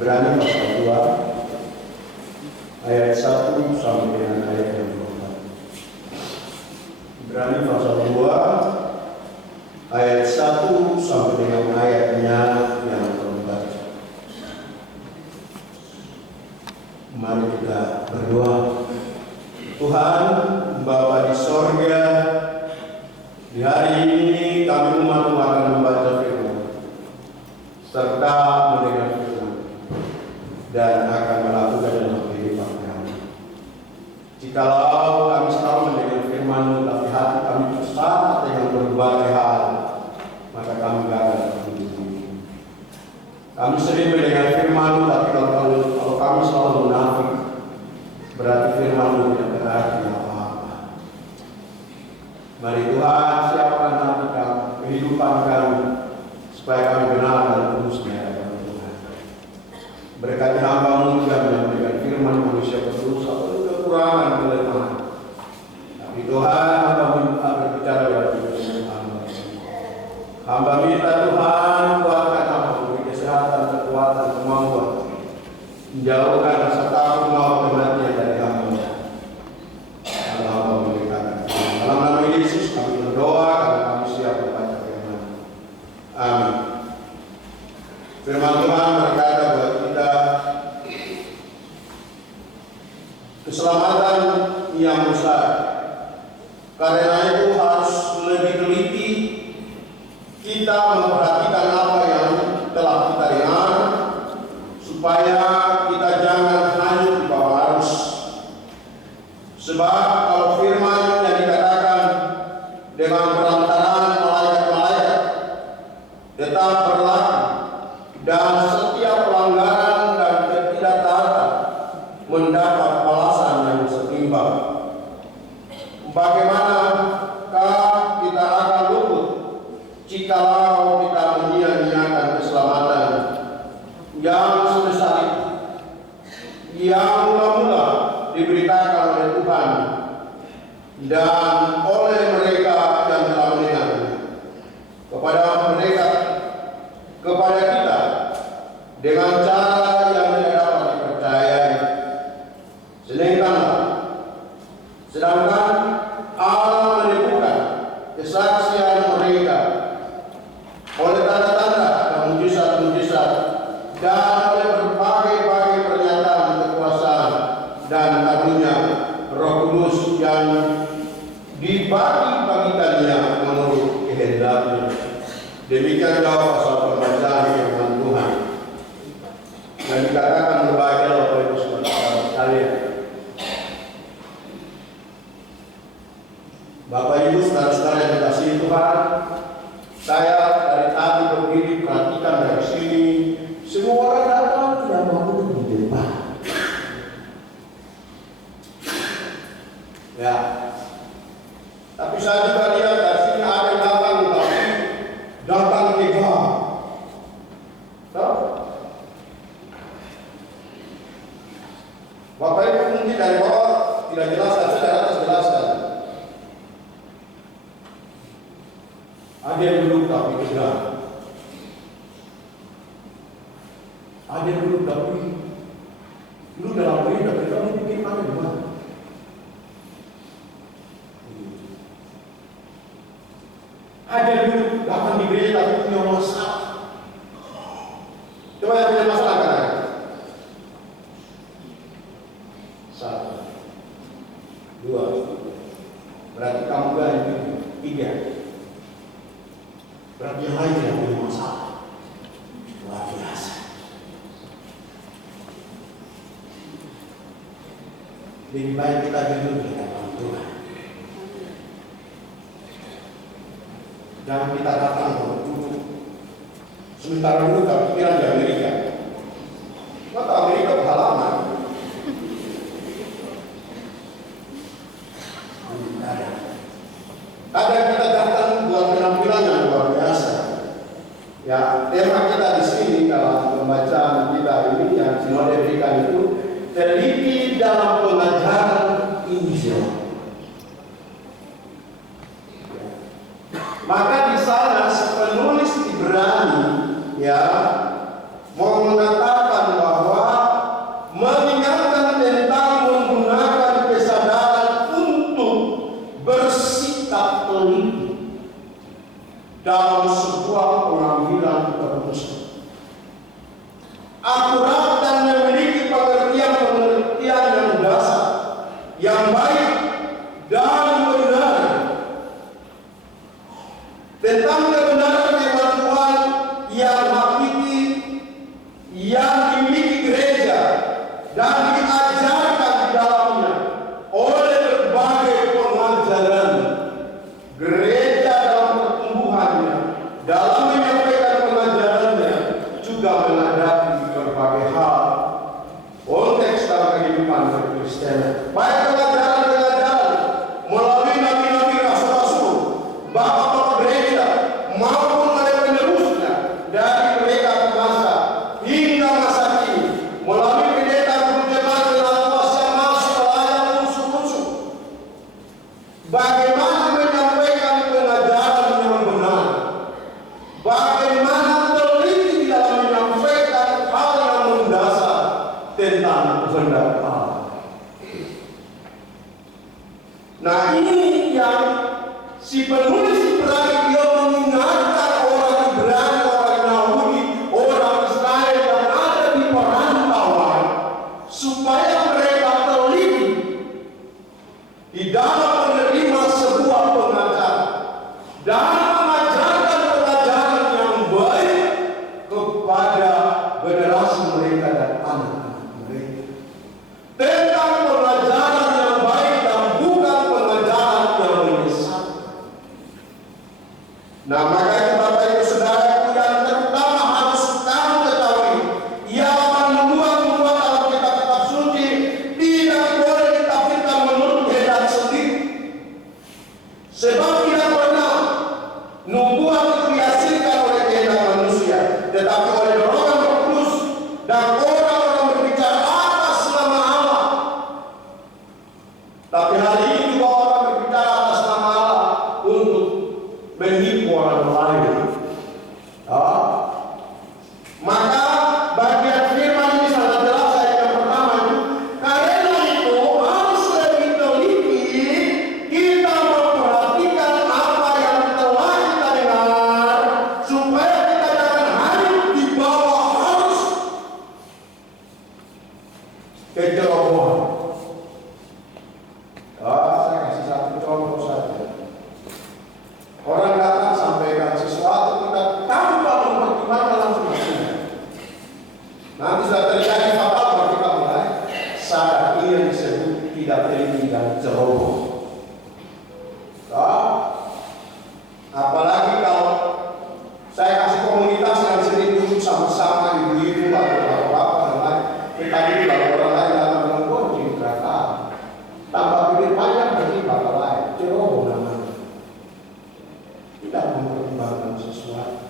Ibrani pasal 2 ayat 1 sampai dengan ayat yang 24. Ibrani pasal 2 ayat 1 sampai dengan ayatnya yang 24. Mari kita berdoa. Tuhan Bapa di sorga, di hari ini kami umat akan membaca firman serta mendengar firman dan akan melakukan dalam kehidupan kami. Jikalau kami selalu mendengar firman tapi hati kami tersesat dengan berbagai hal, maka kami gagal hidup ini. Kami sering mendengar firman tapi kalau kami selalu munafik, berarti firman tidak berarti apa-apa. Mari Tuhan siapkan hati kami, kehidupan kami, supaya kami benar dan kudusnya hadapan Tuhan. Berkati hamba-Mu yang menyampaikan firman manusia berdosa penuh kekurangan kelemahan. Tapi Tuhan, hamba minta berbicara dalam hidup hamba. Hamba minta Tuhan kuatkan hamba, beri kesehatan, kekuatan, kemampuan, menjauhkan rasa takut maupun kematian dari hamba. Kalau hamba memberitakan dalam nama Yesus kami berdoa karena kami siap membaca firman. Amin. Firman Tuhan berkata buat kita, keselamatan yang besar. Karena itu harus lebih teliti kita memperhatikan apa yang telah kita dengar, supaya kita jangan hanyut di bawah arus. Sebab kalau firman yang dikatakan dengan perantaraan malaikat-malaikat tetap berlaku, dan setiap pelanggaran dan ketidaktaatan mendapat balasan yang setimpal, bagaimanakah kita akan luput jikalau kita menyia-nyiakan keselamatan yang sebesar itu, yang mula-mula diberitakan oleh Tuhan dan oleh mereka yang telah mendengarnya kepada kita dengan cara yang tidak dapat dipercayai. Sedangkan Allah menunjukkan kesaksian mereka oleh tanda-tanda dan mujizat-mujizat dan oleh berbagai pernyataan kekuasaan dan karunia Roh Kudus yang dibagi-bagikannya menurut kehendaknya. Demikianlah pasal pembacaan firman Tuhan. Dan dikatakan berbahagia Bapak Ibu Saudara sekalian. Bapak Ibu Saudara yang dikasihi Tuhan, saya dari tadi berdiri perhatikan dari sini, semua orang datang tidak mau duduk di depan. Ya, tapi saya juga lihat dari sini ada yang datang tiga. Bapak Ibu mungkin dari bawah tidak jelaskan, saya dari atas jelaskan. Ada yang duduk tapi tidak. Ada yang dulu tapi lu dalam gereja kamu bikin apa di mana? Ada yang dulu datang di gereja tapi punya masalah. Coba yang punya masalah kan? Satu, dua, berarti kamu gak itu. Tiga, berarti yang lain tidak punya masalah. Luar biasa. Lebih baik kita duduk di hadapan Tuhan. Jangan kita datang duduk. Sementara dulu kita pikiran di Amerika. Maka Amerika berhalaman. Kadang kita datang buat penampilan yang luar biasa. Ya, tema kita di sini dalam pembacaan kita ini yang Sinode berikan itu teliti dalam pengajaran Injil. Maka di sana penulis Ibrani ya mau mengatakan bahwa mengingatkan tentang menggunakan kesadaran untuk bersikap teliti dalam sebuah pengambilan keputusan. Akurat dan memiliki pengertian yang dasar, yang baik dan benar tentang kebenaran firman Tuhan yang hakiki, yang dimiliki gereja dan diajarkan di dalamnya oleh berbagai pengajaran gereja dalam pertumbuhannya, dalam menyampaikan pengajarannya juga menghadapi berbagai hal konteks dalam kehidupan berkristenan, baik pengajaran-pengajaran melalui nabi-nabi, rasul-rasul, bapak-bapak gereja maupun oleh penerusnya dari mereka ke masa hingga masa kini melalui pendeta guru jemaat relawas yang masuk melayani musuh-musuh. Bagaimana menyampaikan pengajaran yang benar, bagaimana teliti di dalam menyampaikan hal yang mendasar tentang kehendak Allah. Nah, ini yang si penulis Ibrani, dia mengingatkan orang Ibrani, orang Yahudi, orang Israel yang ada di perantauan supaya mereka teliti di dalam menerima sebuah pengajaran dan mengajarkan pengajaran yang baik kepada generasi mereka dan anak-anak mereka tentang pengajaran yang baik dan bukan pengajaran yang menyesatkan. Nah, maka itu Bapak Ibu Saudaraku yang terutama harus kamu ketahui, yang membuat Alkitab suci tidak boleh ditafsirkan menurut kehendak sendiri. Sebab tidak pernah nubuat itu dihasilkan oleh kehendak manusia, tetapi oleh dorongan Roh Kudus dan orang-orang berbicara atas nama Allah. Tapi hari ini juga orang berbicara atas nama Allah untuk menipu orang lain. Maka bagian firman ini sangat jelas ayat yang pertama itu. Karena itu harus lebih teliti kita memperhatikan apa yang telah kita dengar supaya kita jangan hanyut di bawah arus kecerobohan. Saya kasih satu contoh saja. Orang datang sampaikan sesuatu, kita tanpa mempertimbangkan langsung hasilnya. Nanti sudah terjadi fatal, baru kita mulai sadar. Ini yang disebut tidak teliti dan ceroboh. Apalagi kalau saya kasih komunitas yang sering duduk sama-sama ibu-ibu atau bapak-bapak dan lain, kita dulu lah orang lain dalam menganggur di neraka. Tanpa pikir panjang berarti bapak lain, ceroboh namanya. Tidak mempertimbangkan sesuatu.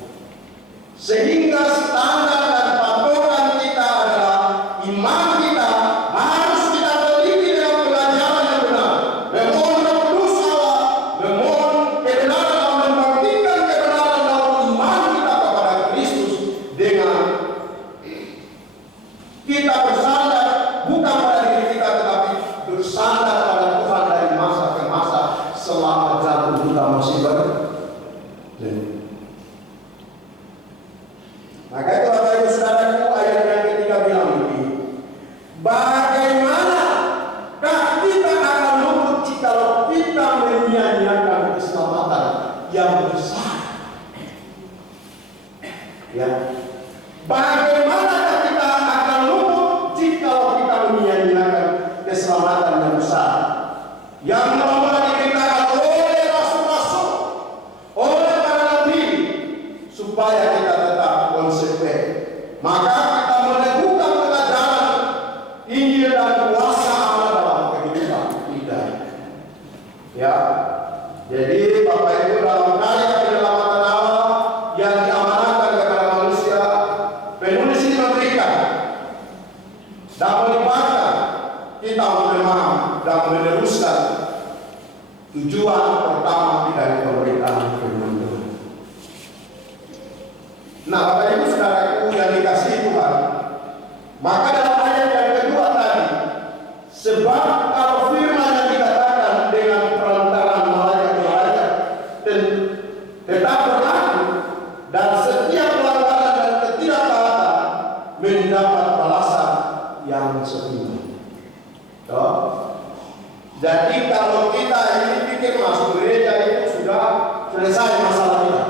Sehingga standar dan patokan kita adalah iman kita harus kita teliti dengan pelajaran yang benar. Memohon Roh Kudus Allah, memohon kebenaran dan membuktikan kebenaran dalam iman kita kepada Kristus dengan Maka itu Bapak Ibu Saudaraku, ayat yang ketiga bilang begini, bagaimanakah kita akan luput jikalau kita menyia-nyiakan keselamatan yang besar? Ya, bagaimanakah kita akan luput jikalau kita menyia-nyiakan keselamatan yang besar yang telah diberitakan oleh rasul-rasul, oleh para nabi, supaya kita tetap konsekuen. Maka kita meneguhkan pengajaran Injil dan kuasa Allah dalam kehidupan kita. Ya, jadi Bapak Ibu, dalam karya penyelamatan Allah yang diamanahkan kepada manusia, penulis ini memberikan dan melibatkan kita untuk memaham dan meneruskan tujuan pertama dari pemerintahan firman Tuhan. Nah, Bapak Ibu Saudaraku yang dikasihi Tuhan, maka dalam ayat yang kedua tadi, sebab kalau firman yang dikatakan dengan perantaraan malaikat-malaikat tetap berlaku, dan setiap pelanggaran dan ketidaktaatan mendapat balasan yang setimpal. Jadi kalau kita ini pikir masuk gereja itu sudah selesai masalah kita.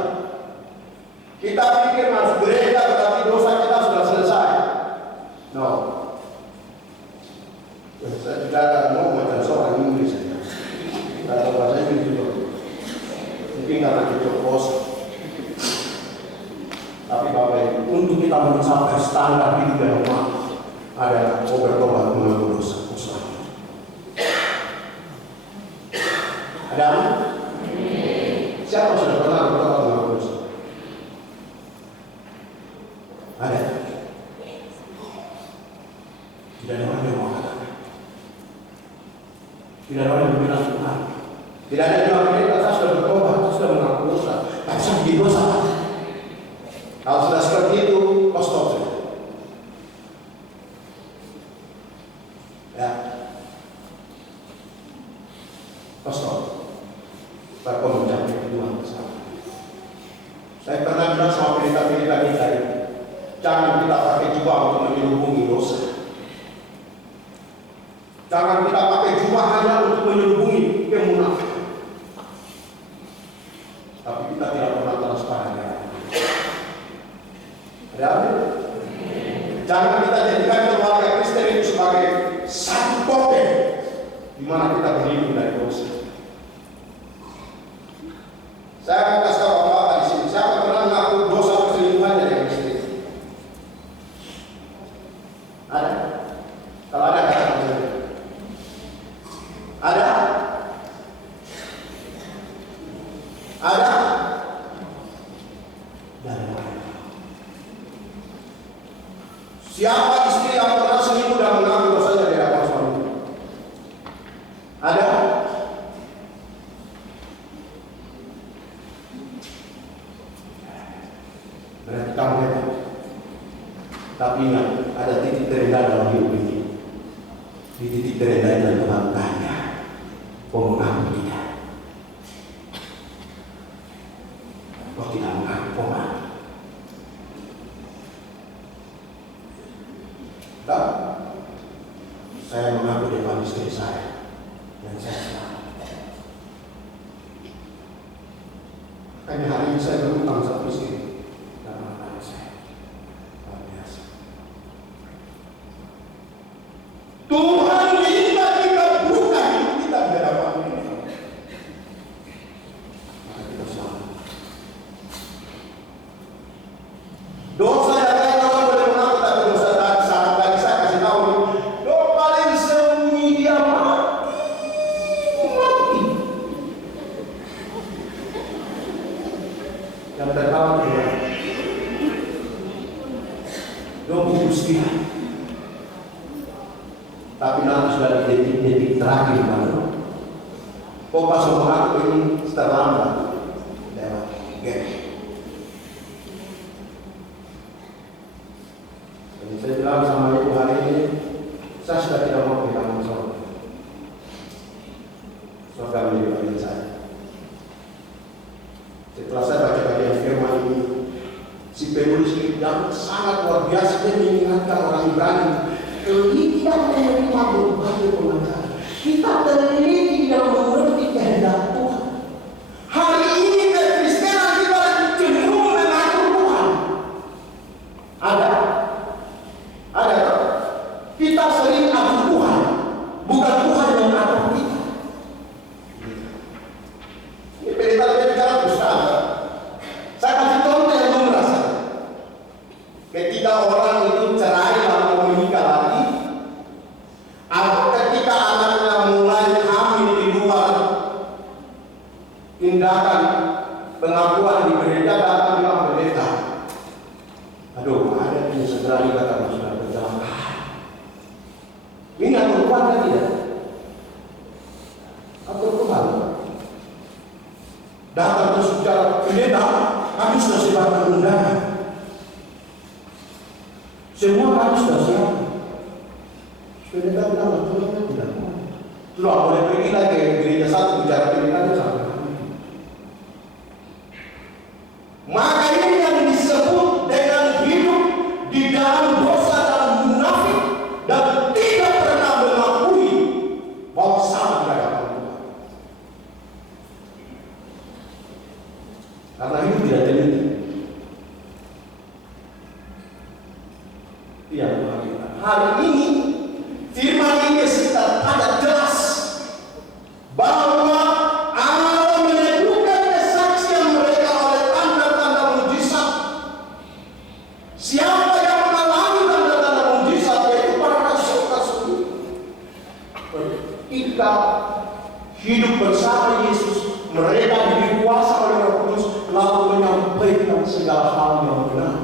Kita pikir masuk gereja berarti dosa kita sudah selesai. No. Saya tidak mau macam seorang Inggris saja. Kalau bahasa Inggris juga. Mungkin karena kita bos. Tapi Bapak Ibu, untuk kita mencapai standar hidup yang normal, ada bertobat mengaku dosa. Ada? Siapa sudah pernah bertobat mengaku dosa? Ada? Tidak ada orang yang mau katakan. Tidak ada orang yang bilang Tuhan. Tidak ada yang bilang saya sudah bertobat, saya sudah mengaku dosa. Tapi saya bikin dosa. Kalau sudah seperti itu, kau stop saja. Ya, kau stop. Kau mencapai Tuhan bersama. Saya pernah bilang sama pendeta-pendeta kita ini, jangan kita pakai jubah untuk menyelubungi dosa. Jangan kita pakai jubah hanya untuk menyelubungi kemunafikan. Tapi kita tidak pernah transparan. Ada? Jangan kita jadikan keluarga Kristen itu sebagai satu topeng di mana kita berlindung dari dosa. Saya akan kasih tahu Bapak di sini. Siapa pernah mengaku dosa perselingkuhan dari istri? Ada? Kalau ada, katakan saja. Ada? Ada? Dari mana? Siapa istri yang pernah selingkuh dan mengaku dosanya di hadapan suami? Ada? Berarti kamu hebat. Tapi ingat, ada titik terendah dalam hidup ini. Di titik terendah dan Tuhan tanya, kau mengaku tidak? Kau tidak mengaku, kau mengaku? Tak? Saya mengaku di depan istri saya dan saya selamat. Hanya hari ini saya berhutang satu istri. Tuhan minta kita buka hidup kita di hadapan ini. Maka kita selamat. Dosa yang lain orang boleh mengaku, tapi dosa tadi saat tadi saya kasih tahu, doa paling sembunyi dia mati. Yang tertawa dia, doa putus dia. Tapi nanti sudah di detik-detik terakhir baru kok pas mengaku ini terlambat lewat gap. Jadi saya bilang sama ibu hari ini, saya sudah tidak mau kehilangan surga. Surga menjadi bagian saya. Setelah saya baca bagian firman ini, si penulis yang sangat luar biasa. Dia mengingatkan orang Ibrani, kita menerima berbagai pengajaran, kita teliti dalam mengerti kehendak Tuhan. Hari ini kekristenan kita cenderung mengatur Tuhan. Ada tak? Kita sering atur Tuhan, bukan Tuhan yang atur kita. Ini pendeta bicara besar. Saya kasih contoh yang belum merasa. Ketika orang itu cerai lalu menikah lagi, atau ketika anaknya mulai hamil di luar tindakan pengakuan di gereja, datang bilang pendeta, aduh, ada yang segera dikatakan sudah kecelakaan. Ini atur Tuhan kan tidak? Atur Tuhan. Datang ke sejarah pendeta, kami sudah sebarkan undangan. Semua kami sudah siap. Pendeta bilang, Tuhan tidak. Sudah boleh pergi lagi ke gereja satu bicara pendeta sama kami. Maka ini yang disebut dengan hidup di dalam dosa dan munafik dan tidak pernah mengakui bahwa salah di hadapan Tuhan. Karena hidup tidak teliti. Iya, hari ini firman ini ada jelas bahwa Allah menyebutkan kesaksian mereka oleh tanda-tanda mujizat. Siapa yang mengalami tanda-tanda mujizat, yaitu para rasul-rasul. Ketika hidup bersama Yesus, mereka diberi kuasa oleh Roh Kudus, lalu menyampaikan segala hal yang benar.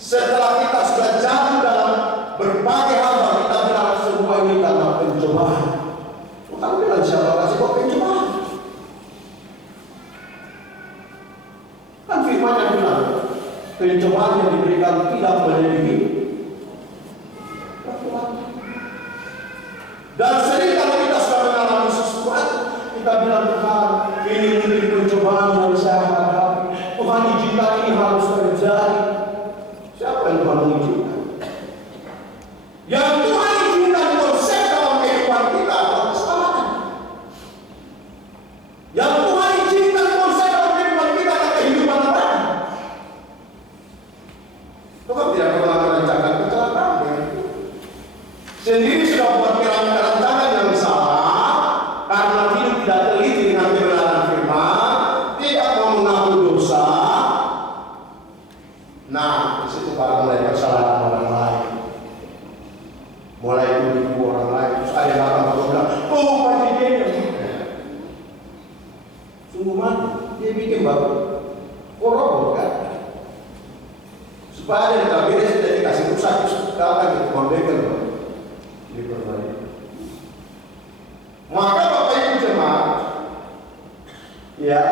Setelah kita sudah jatuh dalam berbagai hal, kita bilang semua ini karena pencobaan. Tuhan bilang siapa kasih kok pencobaan? Kan firman yang bilang pencobaan yang diberikan tidak melebihi kekuatan. Dan sering kalau kita sudah mengalami sesuatu, kita bilang Tuhan, ini mungkin pencobaan yang saya hadapi. Tuhan izinkan ini harus terjadi. Siapa yang Tuhan mengizinkan? Yang Tuhan izinkan konsep dalam kehidupan kita adalah keselamatan. Yang Tuhan izinkan konsep dalam kehidupan kita adalah kehidupan abadi. Tuhan tidak pernah merencanakan kecelakaan. Sendiri sudah buat perancangan yang salah karena hidup tidak teliti dengan kebenaran firman, tidak mau mengaku dosa. Nah, disitu baru mulai kesalahan orang lain, mulai menuduh orang lain. Terus ada yang datang baru bilang, oh pasti dia yang sungguh mati, dia bikin baru korobot kan, supaya dia tak beres, dia dikasih rusak, terus datang ke kondekan diperbaiki. Maka Bapak Ibu jemaat, ya,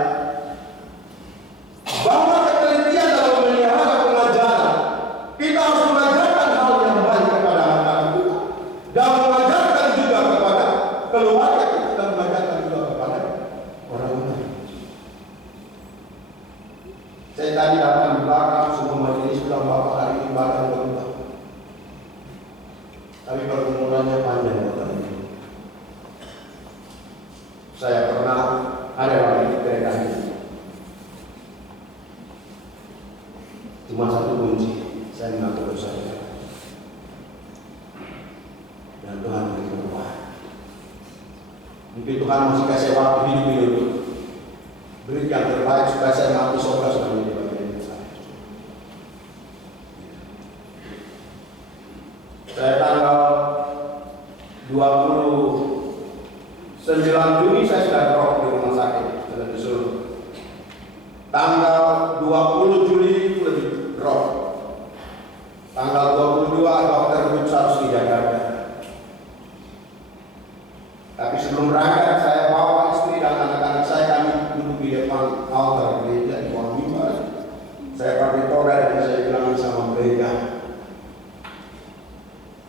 bahwa ketelitian dalam memelihara pengajaran, kita harus mengajarkan hal yang baik kepada anak-anak kita, dan mengajarkan juga kepada keluarga kita, dan mengajarkan juga kepada orang lain. Saya tadi datang di belakang, semua majelis bilang Bapak hari ini bahkan berubah. Tapi pergumulannya panjang Bapak ini. Saya pernah ada lagi kereta ini. Cuma satu kunci, saya mengaku dosa saya. Dan Tuhan beri berubah. Mungkin Tuhan masih kasih waktu hidup ini. Beri yang terbaik supaya saya mati surga sudah menjadi bagian saya. Saya tanggal 29 Juni saya sudah drop di rumah sakit, sudah disuruh. Tanggal 20 Juli itu lebih drop. Tanggal 22 dokter Rus harus di Jakarta. Tapi sebelum berangkat saya bawa istri dan anak-anak saya, kami duduk di depan altar gereja di bawah mimbar. Saya pakai toga dan saya bilang sama gereja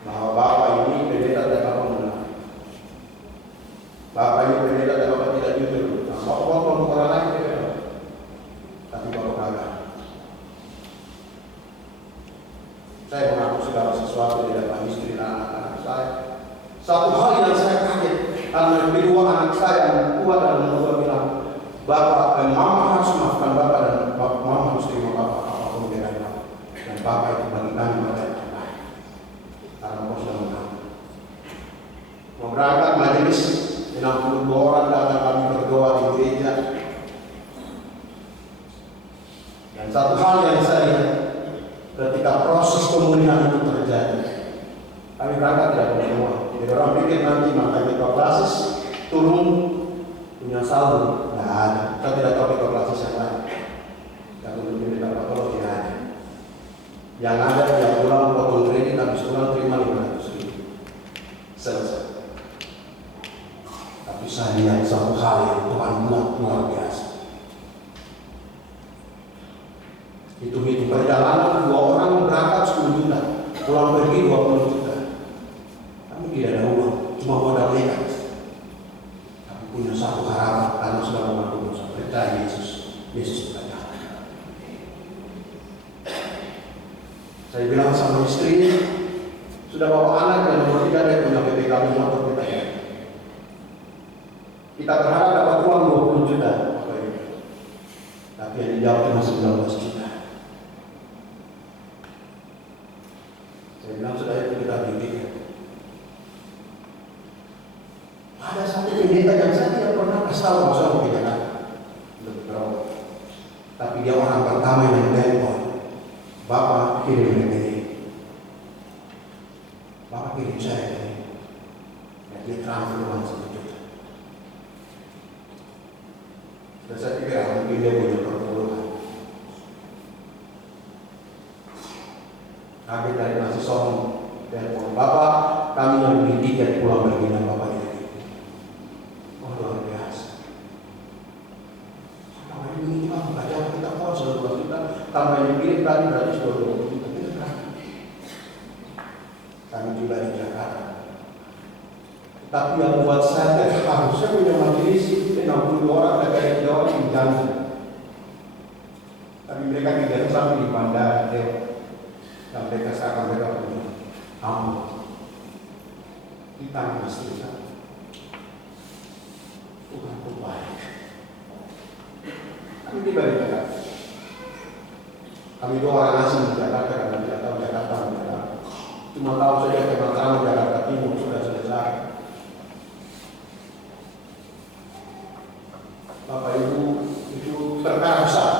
bahwa Bapak ini pendeta dan Bapak benar. Bapak ini pendeta dan Bapak tidak jujur. Nah, Bapak untuk orang lain tidak. Satu hal yang saya kaget, karena kedua anak saya yang tua dan nomor dua bilang, Bapak dan Mama harus maafkan Bapak dan Mama harus terima Bapak apapun dia ada. Dan Bapak itu bagi kami pada yang terbaik. Karena Bapak sudah menang. Mau berangkat majelis 62 orang datang kami berdoa di gereja. Dan satu hal yang saya lihat ketika proses pemulihan itu terjadi, kami berangkat tidak punya uang. Jadi orang pikir nanti mata kita klasis turun punya saldo. Tidak ada. Kita tidak tahu kita klasis yang lain. Kita belum dapat tolong tidak ada. Yang ada dia pulang potong kredit habis pulang terima 500.000. Selesai. Tapi saya lihat satu hal yang Tuhan buat luar biasa. Itu perjalanan 2 orang berangkat 10 juta, pulang pergi 20 juta. Kami tidak ada uang, cuma modal nekat. Tapi punya satu harapan karena sudah mengaku dosa. Percaya Yesus berkata. Saya bilang sama istri, sudah bawa anak dan nomor 3 dia punya PPKB motor kita ya. Kita berharap dapat uang 20 juta. Tapi yang dijawab cuma 19 juta. Saya bilang sudah itu kita bidik. Ada satu pendeta yang saya tidak pernah kasih tahu masalah kebijakan. Tapi dia orang pertama yang telepon. Bapak kirim ini. Bapak kirim saya ini. Dan dia transfer uang 1 juta. Dan saya pikir mungkin dia punya perpuluhan. Kami dari masih soal telepon Bapak, kami yang beli tiket pulang pergi dan Bapak ini. Oh luar biasa. Sampai ini kita baca kita pun sudah 2 juta, tambah yang dikirim tadi berarti sudah 20 juta. Kami juga di Jakarta. Tapi yang buat saya harusnya punya majelis 60 orang dari Jawa di Jambi. Tapi mereka tidak sampai di bandara Dewa. Dan mereka sekarang mereka punya amal. Kita mesti Tuhan itu baik. Kami tiba di Jakarta. Kami 2 orang asing di Jakarta karena tidak tahu Jakarta. Cuma tahu saja kemantaran Jakarta Timur sudah selesai. Bapak Ibu itu perkara besar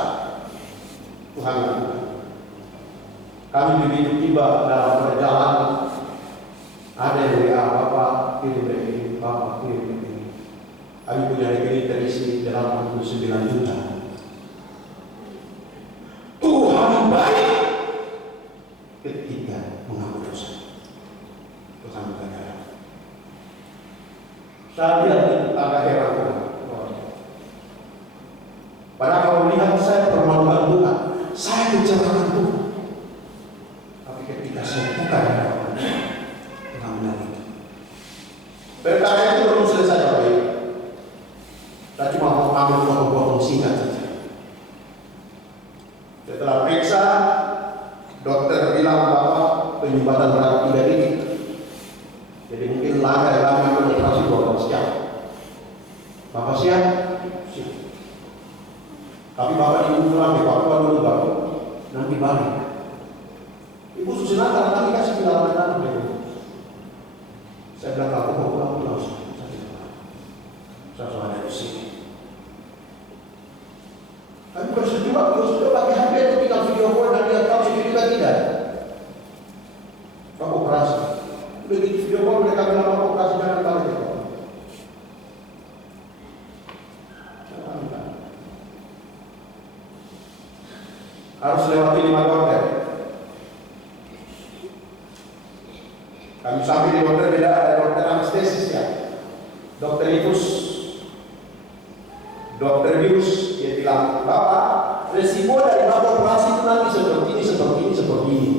Tuhan lakukan. Kami begitu tiba dalam perjalanan, ada yang WA Bapak kirim rekening, Bapak kirim rekening. Kami punya rekening terisi 89 juta. Tuhan baik ketika mengaku dosa. Tuhan berkata. Saya lihat itu agak heran Tuhan. Padahal kalau melihat saya permalukan Tuhan, saya kecewakan Tuhan. Tapi ketika saya buka hadapan Tuhan menang. Perkara itu belum selesai Bapak Ibu. Saya cuma mau ambil potong-potong singkat saja. Setelah periksa, dokter bilang bahwa penyumbatan berat tidak dikit. Jadi mungkin langkah operasi 2 tahun siap. Bapak siap? Siap. Tapi Bapak Ibu pulang ke Papua dulu Bapak, nanti balik. Ibu Susinata nanti kasih pengalaman anak dulu. Saya bilang aku mau pulang. Saya ada di sini. Kami bersetuju pakai HP itu tinggal video call dan dia tahu sendiri juga tidak. Pak operasi. Begitu video call mereka bilang Pak operasi jangan balik ya Pak. Harus lewati 5 dokter. Kami sampai di dokter tidak ada dokter anestesis ya. Dokter Yus, dia bilang, Bapak, resiko dari Bapak operasi itu nanti seperti ini.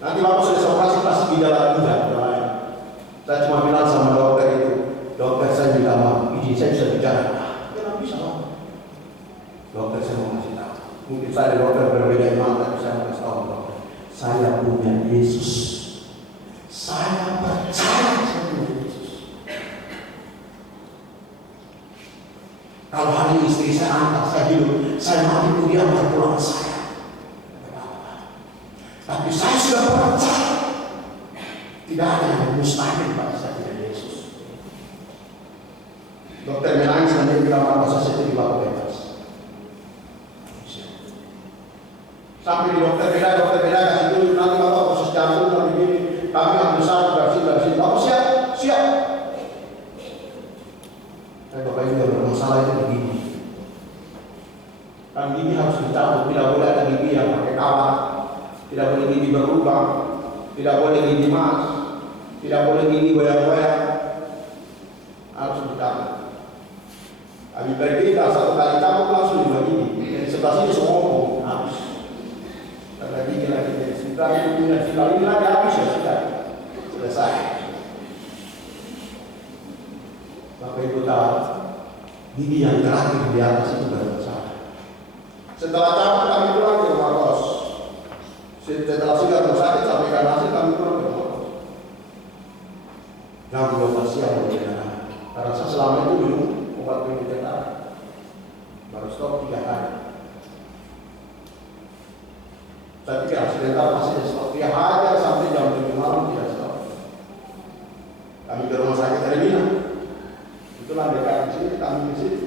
Nanti Bapak sudah operasi pasti gejala juga. Saya cuma bilang sama dokter itu, dokter saya minta maaf, izin saya bisa bicara. Ya bisa Pak. Dokter saya mau kasih tahu. Mungkin saya dokter berbeda iman, tapi saya mau kasih tahu dokter. Saya punya Yesus. Saya percaya istri saya angkat, saya hidup, saya mati pun dia antar pulang saya. Tapi saya sudah percaya tidak ada yang mustahil pada saya dengan Yesus. Dokter menangis dan dia bilang apa saya itu dibawa bebas. Sampai di dokter beda kasih dulu nanti bapak proses jantung dan begini. Kami ambil satu dari sini. Bapak siap. Bapak ini bermasalah itu begini. Kan gigi harus dicabut, tidak boleh ada gigi yang pakai kawat, tidak boleh gigi berlubang, tidak boleh gigi emas, tidak boleh gigi goyang-goyang, harus dicabut. Habis pergi satu kali cabut langsung 5 gigi. Dari sebelah sini semua habis. Ada gigi lagi dari sebelah ini dan sebelah ini lagi habis ya sudah selesai. Bapak Ibu tahu gigi yang terakhir di atas itu bermasalah. Setelah cabut kami pulang ke rumah kos. Setelah sudah rumah sakit sampaikan hasil kami pulang ke rumah kos. Jam 12 siang karena saya selama itu minum obat penyakit darah. Baru stop 3 hari. Saya pikir sebentar masih stop. Dia hajar sampai jam 7 malam tidak stop. Kami ke rumah sakit hari Mina. Itulah dekat di sini, kami di sini.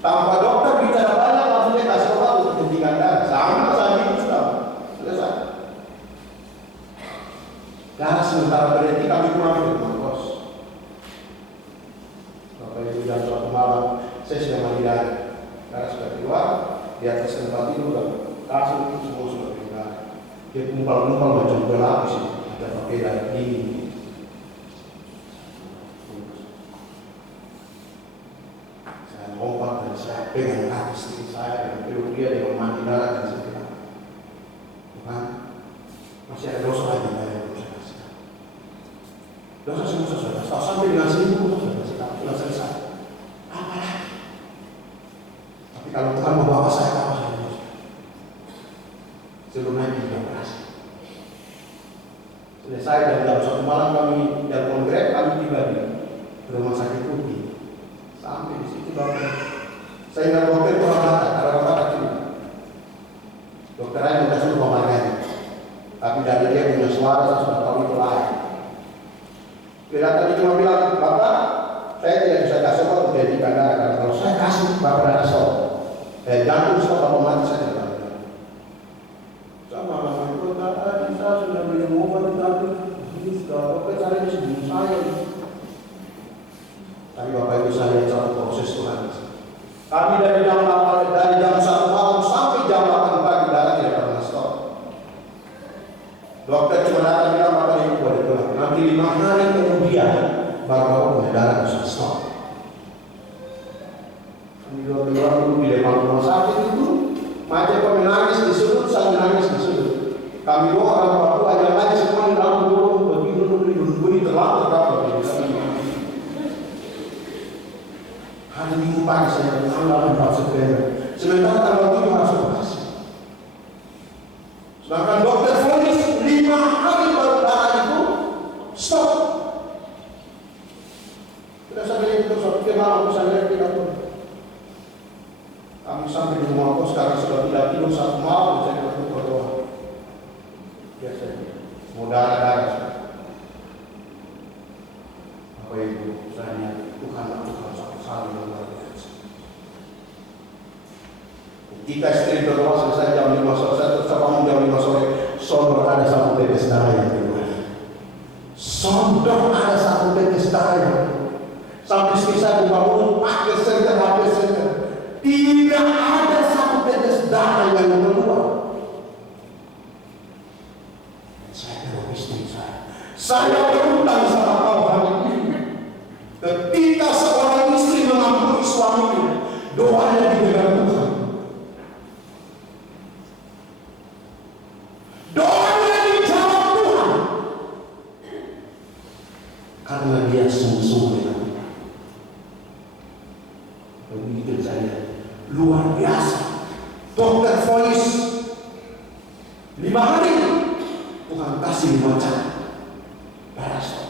Tanpa dokter bicara banyak langsung dia kasih obat untuk hentikan darah. Sama saja itu sudah selesai. Darah sementara berhenti kami pulang ke rumah kos. Bapak Ibu jam 1 malam saya sudah mandi darah sudah keluar di atas tempat tidur dan kasur itu semua sudah keluar. Dia kumpal-kumpal macam pelapis ada pakai darah dingin. Lompat dan saya pegang kaki istri saya dan peluk dia dengan mandi darah dan saya bilang, Tuhan, masih ada dosa lagi yang harus saya kasih. Dosa semua sudah tahu sampai dengan sini pun sudah selesai. Apa lagi? Tapi kalau Tuhan membawa saya apa saja dosa. Sebelum naik tidak berhasil. Selesai dan jam 1 malam kami telepon Grab, kami tiba di rumah sakit Putih. Sampai di situ dokter, saya ingat dokter itu orang Batak, ada orang Batak juga. Dokter aja udah suruh pemarganya, tapi dari dia punya suara saya sudah tahu itu lain. Dia tadi cuma bilang, Bapak, saya tidak bisa kasih obat untuk hentikan darah karena kalau saya kasih Bapak darah stop, jantung stop atau mati saya tidak tahu. Sama lama itu tadi saya sudah minum obat jantung, ini sudah dokter cari di sebelum saya. Tapi Bapak Ibu saya lihat satu proses Tuhan. Kami dari jam 1 malam sampai jam 8 pagi darah tidak pernah stop. Dokter cuma datang bilang Bapak Ibu boleh pulang. Nanti 5 hari kemudian baru Bapak punya darah bisa stop. Kami keluar dulu di depan rumah sakit itu, macam kami menangis di sudut, saya menangis di sudut. Kami 2 orang Papua yang lain semua di dalam dulu begini terlambat berapa hari Minggu pagi saya tanggal 4 September. Sementara tanggal 7 harus operasi. Sedangkan dokter vonis 5 hari baru darah itu stop. Tidak sampai itu suatu malam saya tidak pun. Kami sampai di rumah kos sekarang sudah tidak tidur 1 malam saya tidak berdoa. Biasanya mau darah. Apa itu saya Tuhan lakukan satu hal yang luar biasa. Kita istri berdoa selesai jam 5 sore, saya terus bangun jam 5 sore, sondor ada satu tetes darah yang keluar. Sondor ada satu tetes darah yang keluar. Sampai istri saya bangun pakai senter. Tidak ada satu tetes darah yang keluar. Saya berdoa istri saya berhutang sama kau hari ini. Ketika seorang istri mengampuni suaminya, doanya didengar Tuhan. Doanya dijawab Tuhan. Karena dia sungguh-sungguh dengan Tuhan. Begitu saja. Luar biasa. Dokter vonis 5 hari. Tuhan kasih 5 cara. Darah stop.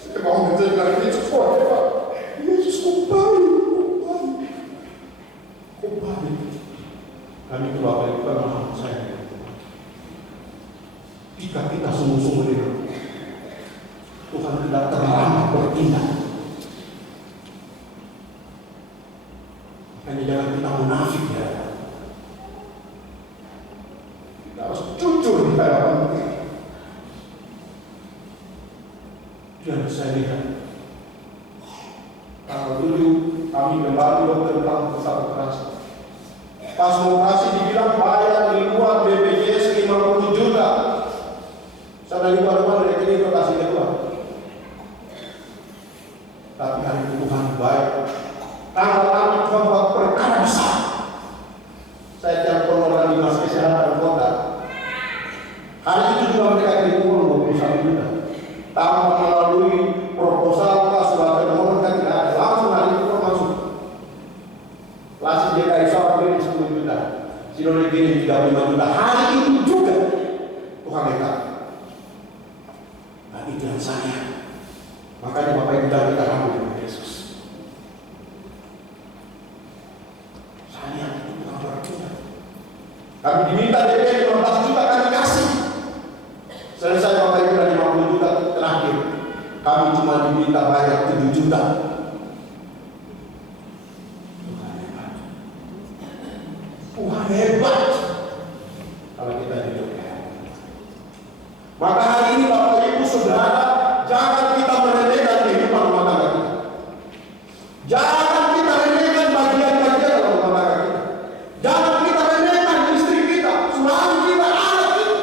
Saya mau menjaga ini sesuatu, Pak. Yesus kembali. Kami itu Bapak Ibu kan maha saya. Jika kita sungguh-sungguh dengan Tuhan tidak terlambat bertindak. Makanya jangan kita munafik ya. Kita harus jujur di hadapan Tuhan. Dan saya lihat tanggal 7 kami kembali tentang pusat operasi. Pas mau operasi dibilang bayar di luar BPJS 50 juta. Saya di luar rekening itu kasih keluar. Tapi hari itu Tuhan baik. Tanggal 6 Tuhan buat perkara besar. Saya telepon orang dinas kesehatan kota. Hari itu juga mereka kirim uang 21 juta. Tanpa melalui proposal surat permohonan kan tidak ada, langsung hari itu masuk. Langsung DKI Sawah kirim 10 juta, Sidoli kirim 35 juta. Hari itu juga Tuhan dekat. Nah itu yang saya. Makanya Bapak Ibu dan kita ramu dengan Yesus. Saya itu Tuhan berkata. Kami diminta DP 15 juta kami kasih. Selesai Bapak Ibu dan 50 juta terakhir. Kami cuma diminta bayar 7 juta. Tuhan hebat. Kalau kita hidup. Maka hari ini Bapak Ibu Saudara, jangan kita meremehkan kehidupan rumah tangga kita. Jangan kita remehkan bagian-bagian dalam rumah tangga kita. Jangan kita remehkan istri kita, suami kita, anak kita.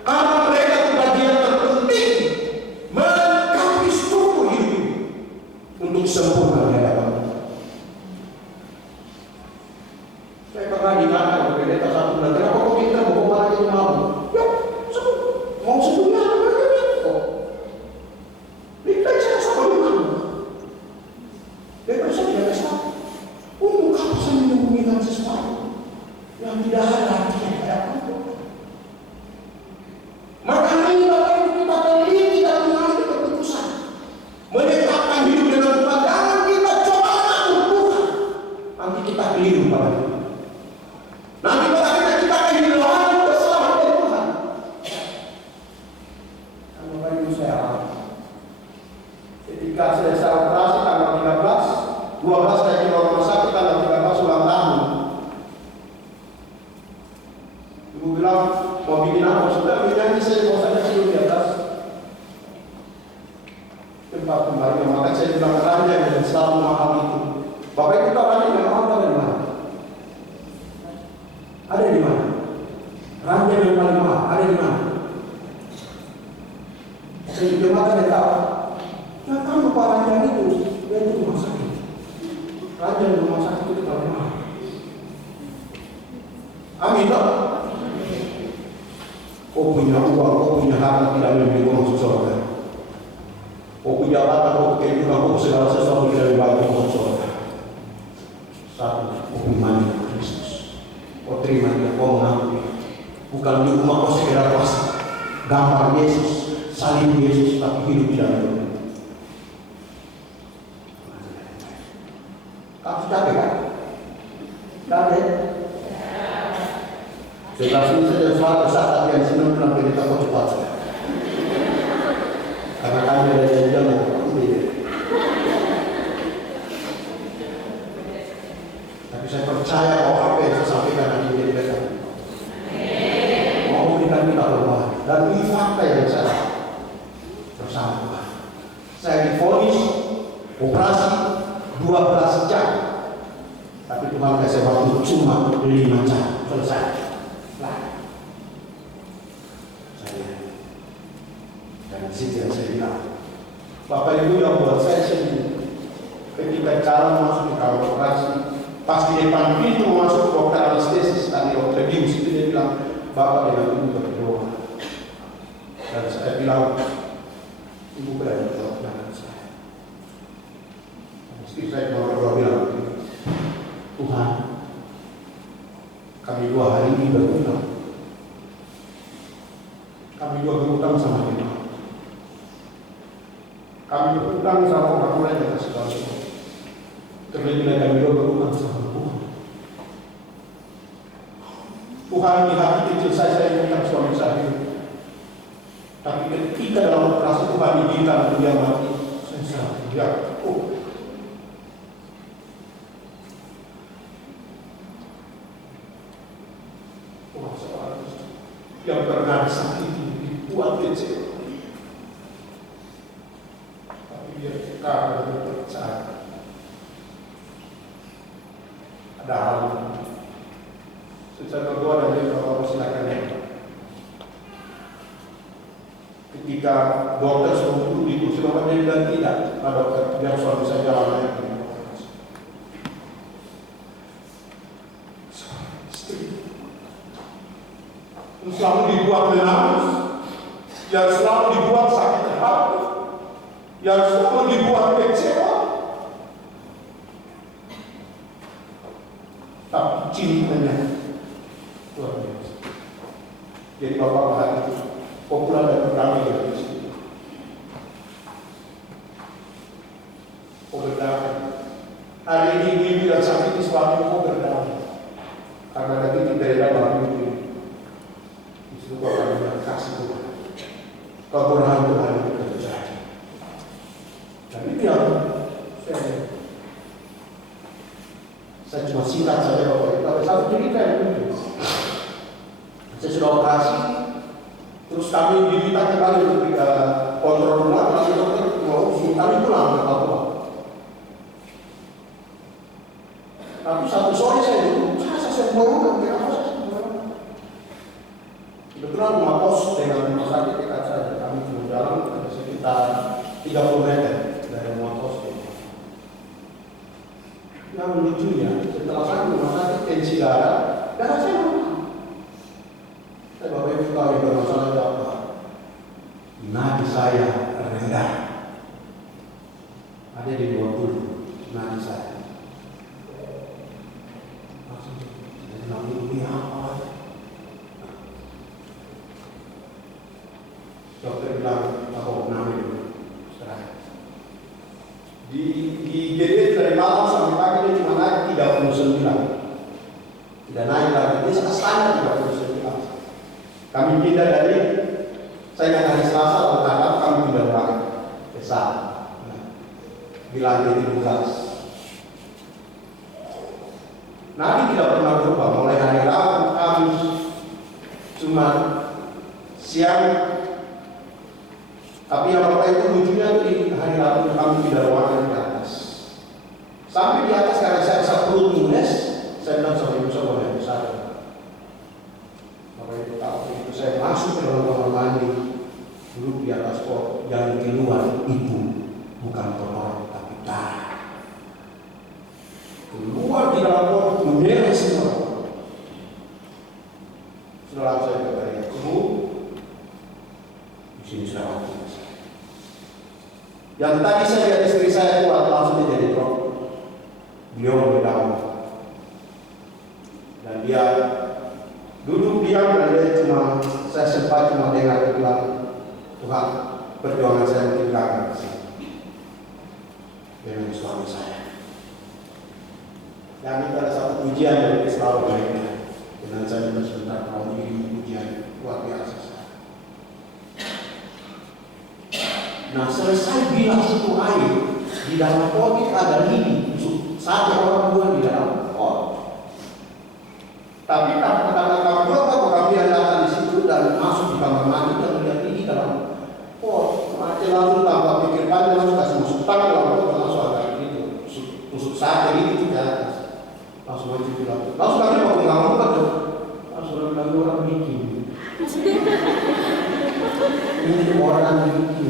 Karena mereka itu bagian terpenting melengkapi struktur hidup untuk sempurna di hadapan Tuhan. Saya pernah ditanya oleh pendeta satu bulan, kenapa kok pintar bawa kepala itu mau? Ya, mau sebutnya apa kok? Kita saya sama dengan depresi tidak bisa. Untuk apa saya menyembunyikan sesuatu yang tidak ada artinya pada aku? Maka ini Bapak Ibu kita teliti dalam mengambil keputusan, menetapkan hidup dengan Tuhan. Jangan kita coba mengatur Tuhan. Nanti kita keliru pada Tuhan. Nanti pada kita kehilangan kesalahan dari Tuhan. Dan Bapak Ibu saya alami. Ketika selesai operasi tanggal 13, 12 saya keluar rumah sakit tanggal 13 ulang tahun. Ibu bilang mau bikin apa? Sudah bilang saya mau saja tidur di atas tempat kembali. Maka saya bilang ranjang yang selalu mahal itu. Bapak Ibu tahu ranjang yang mahal ada di mana? Ada di mana? Ranjang yang paling mahal ada di mana? Saya juga makan dan tahu. Ya kan lupa ranjang itu, itu rumah sakit. Ranjang rumah sakit itu paling mahal. Amin tak? Kau punya uang, kau punya harta tidak membeli kau masuk surga. Kau punya jabatan, kau kehidupan, kau segala sesuatu tidak membeli kau masuk surga. Satu, kau iman dengan Kristus. Kau terima dia, kau mengakui. Bukan di rumah kau sekedar pasang gambar Yesus, salib Yesus, tapi hidup di dalam Tuhan. Kamu capek kan? Capek? Setelah ini saja suara saat yang senang bilang kita kau cepat saja. Karena kami ada janjian mau tapi saya percaya bahwa apa yang saya sampaikan akan menjadi berkat. Mau memberikan kita perubahan. Dan ini fakta yang saya bersama Tuhan. Saya divonis operasi 12 jam. Tapi Tuhan kasih waktu cuma 5 jam. Selesai. Dan di situ yang saya bilang, Bapak Ibu yang buat saya sedih ketika calon masuk di kamar operasi, pas di depan pintu masuk dokter anestesis tadi dokter Bius itu dia bilang, Bapak dengan Ibu berdoa. Dan saya bilang, Ibu berani berdoa dengan saya. Istri saya cuma berdoa bilang, Tuhan, kami 2 hari ini berhutang. Kami 2 berhutang sama Tuhan. Kami berhutang sama orang lain yang kasih tahu. Terlebih kami 2 berhutang sama Tuhan. Tuhan di hati kecil saya inginkan suami saya hidup. Tapi ketika dalam operasi Tuhan izinkan untuk dia mati, saya dia, yang pernah disakiti dibuat kecil, tapi dia karena dia percaya ada hal secara berdoa dan dia berdoa silakan ya. Ketika dokter suruh duduk di kursi roda dia bilang tidak, Pak dokter biar suami saya jalan lagi. Selalu dibuat menangis, yang selalu dibuat sakit hati, yang selalu dibuat kecewa, tapi cintanya luar biasa. Jadi bapak hari itu populer dan ramai dari sini. Berdamai. Hari ini ibu yang sakit di suami mau berdamai, karena lagi tidak ada dalam mimpi. Itu akan kasih Tuhan. Kemurahan Tuhan itu terjadi. Dan itu yang saya cuma singkat saja Bapak Ibu. Tapi satu cerita yang mungkin. Saya sudah operasi, terus kami diminta kembali untuk kontrol ulang, lalu dokter mau suruh kami pulang ke Papua. Tapi satu sore saya duduk, saya sembuh, kenapa saya sembuh? Kebetulan rumah kos dengan rumah sakit dekat saja. Kami cuma jalan ada sekitar 30 meter dari rumah kos. Yang lucunya, setelah saya rumah sakit tensi darah saya normal. Saya Bapak Ibu tahu yang bermasalah itu apa? Nadi saya rendah. Ada di 20 nadi saya. Lalu ini apa? Dokter bilang, aku nami dulu. Di GD dari malam sampai pagi dia cuma naik 39. Tidak naik lagi. Dia sangat standar 39. Kami pindah dari saya hari Selasa atau Kamis kami pindah lagi ke sana. Di lantai 13. Nabi tidak pernah berubah, mulai hari Rabu, Kamis, Jumat, siang. Tapi yang Bapak itu lucunya di hari Rabu kami tidak ruangan di atas. Sampai di atas karena saya rasa perut minus, saya bilang sama ibu saya boleh besar. Bapak itu tahu itu saya masuk ke dalam kamar mandi, duduk di atas pot, yang keluar itu bukan kotoran tapi darah. Keluar di dalam pot mengeres semua. Setelah saya kembali sembuh, di sini saya waktu. Yang tadi saya lihat istri saya kuat langsung dia jadi drop. Beliau berdaun. Dan dia duduk diam dan dia saya sempat cuma dengar dia bilang, Tuhan, perjuangan saya mungkin gagal dengan suami saya. Dan itu ada satu ujian yang selalu baiknya. Dengan saya minta sebentar kalau ini ujian luar biasa. Nah selesai bilas itu air di dalam pot itu ada lidi, satu orang dua di dalam pot. Tapi karena kami datang di situ dan masuk di kamar mandi dan melihat lidi dalam pot, mati langsung tanpa pikir panjang langsung kasih masuk tangan dalam pot dan langsung agak itu tusuk sate itu di atas. Langsung aja bilang, langsung kami mau ngomong betul, langsung bilang orang bikin. Ini orang bikin.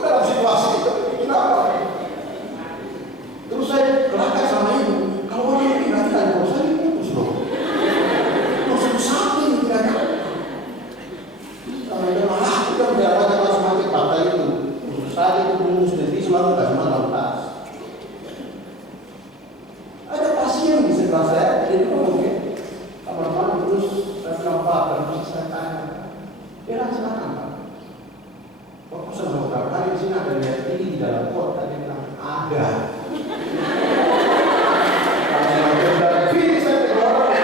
Dalam situasi itu bikin apa? Terus saya kelakar sama ibu, kalau orang ini nanti ada kalau saya putus loh. Terus samping tidak ada. Kalau dia malah kita tidak ada langsung mati partai itu. Terus saja itu belum sendiri selalu kasih malam tas. Ada pasien di sebelah saya, jadi mungkin kamar mandi terus saya bilang Pak, terus saya tanya, dia silakan Pak. Waktu saya mau berapa hari di sini ada lihat ini di dalam pot, tadi bilang ada. Kalau saya bilang, saya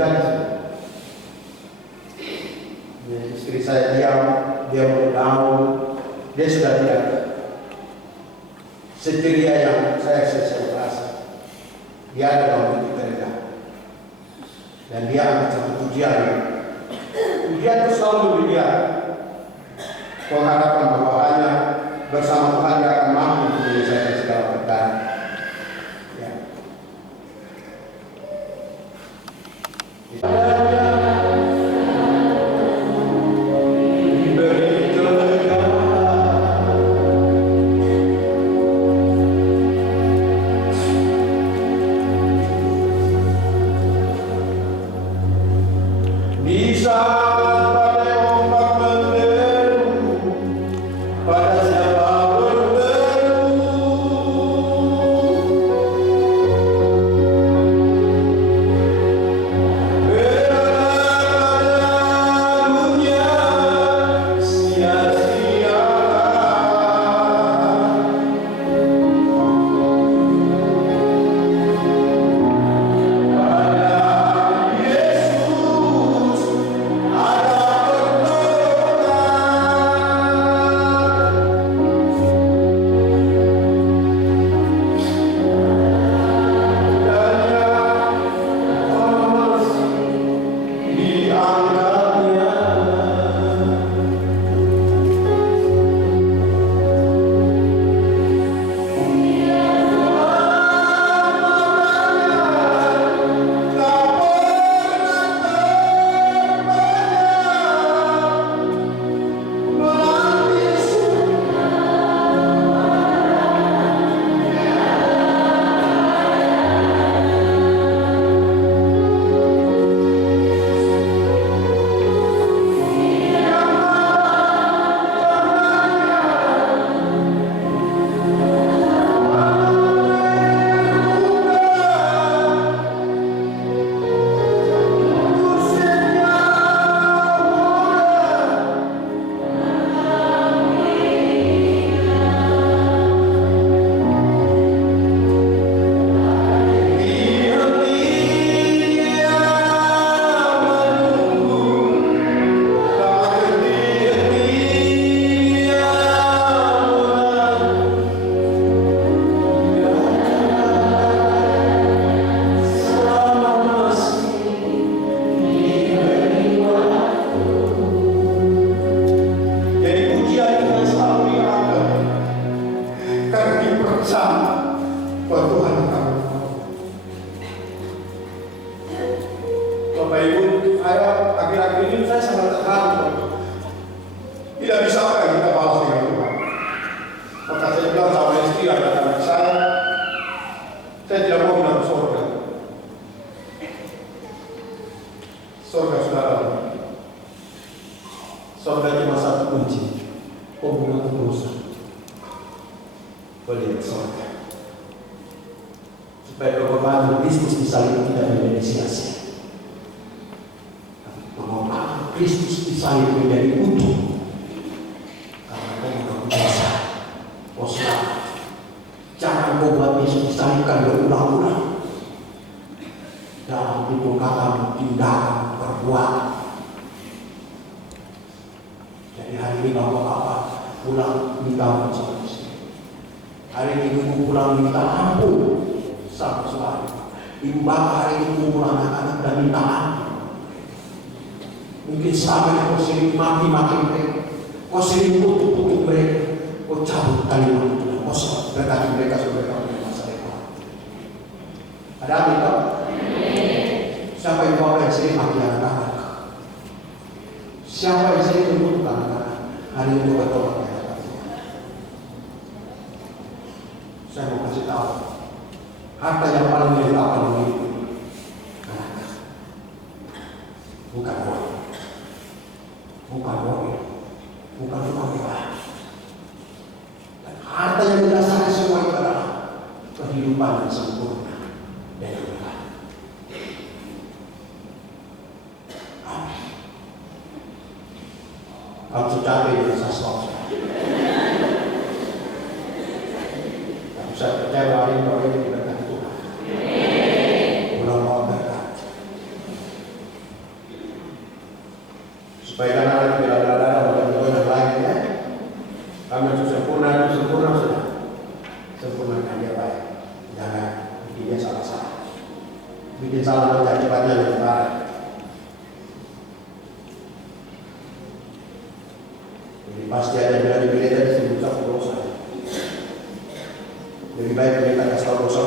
terjadi. Ya, istri saya diam, dia berdown, dia sudah tidak setiria yang saya rasa. Dia ada dalam hidup mereka. Dan dia akan satu ujian. Ujian itu selalu berbeda. Pengharapan bahwa hanya bersama Tuhan dia akan mampu untuk menyelesaikan segala perkara. Ya. Saya percaya bahwa ini diberkati Tuhan. Mudah-mudahan berkat. bikin salah akibatnya lebih parah. Jadi pasti ada yang bilang tadi sebut dosa. Lebih baik kita kasih tahu dosa